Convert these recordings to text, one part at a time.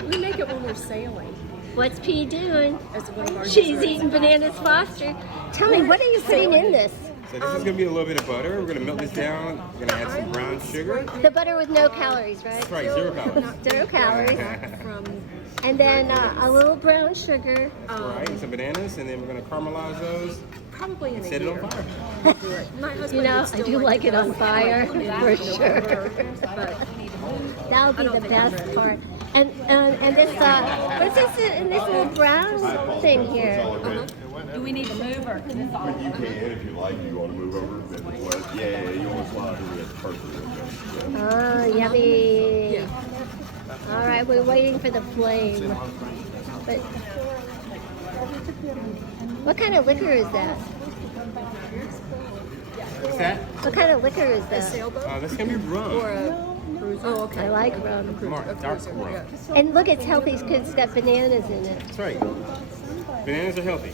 we make it when we're sailing. What's P doing? As one of our She's desserts. eating Bananas Foster. Tell me, what are you putting in this? So this is going to be a little bit of butter. We're going to melt this down. We're going to add some brown sugar. The butter with no calories, right? That's right, 0 calories. 0 calories. From And then a little brown sugar. That's right, and some bananas, and then we're going to caramelize those probably in and a set it year. on fire. Do it. My husband You know, would I still do like to it on go fire, in for the sure. over, but That'll be the best part. And this, what's this in this little brown thing here? do we need a mover? You can if you like. You want to move over? Yeah, you want to slide over. That's perfect. Oh, yummy. Yeah. All right, we're waiting for the flame. But what kind of liquor is that? What's that? What kind of liquor is that? Sailboat That's going to be rum. or a cruise? Oh, okay. I like rum. Dark rum. And look, it's healthy because it's got bananas in it. That's right. Bananas are healthy.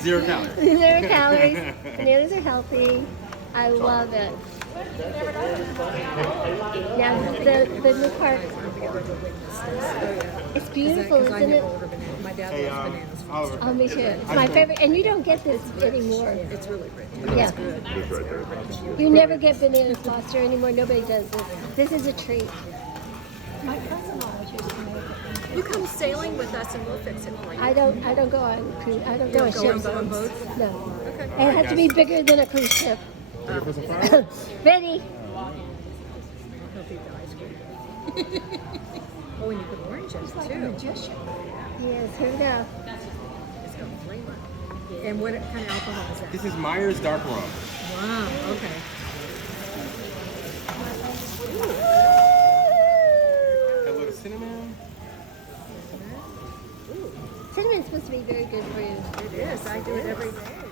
0 calories. 0 calories. Bananas are healthy. I love it. Now the new part. It's beautiful, Because I isn't have it? older bananas. My dad Hey, loves bananas. Oliver. Oh, me too. It's my favorite, and you don't get this anymore. It's really rich. Yeah. It's right there. You never get Banana Foster anymore. Nobody does this. This is a treat. My cousin always used to make it. You come sailing with us and we'll fix it for you. I don't go on cruise. I don't go on Go ships. on boats? No. Okay. And it has to be bigger than a cruise ship. Ready for some fire? Ready? He'll eat the ice cream. Oh, and you put orange in it too. Yes, here we go. It's got flavor. And what kind of alcohol is that? This is Myers Dark Rum. Wow, okay. Got a little cinnamon. Cinnamon's supposed to be very good for you. It is. I do it every day.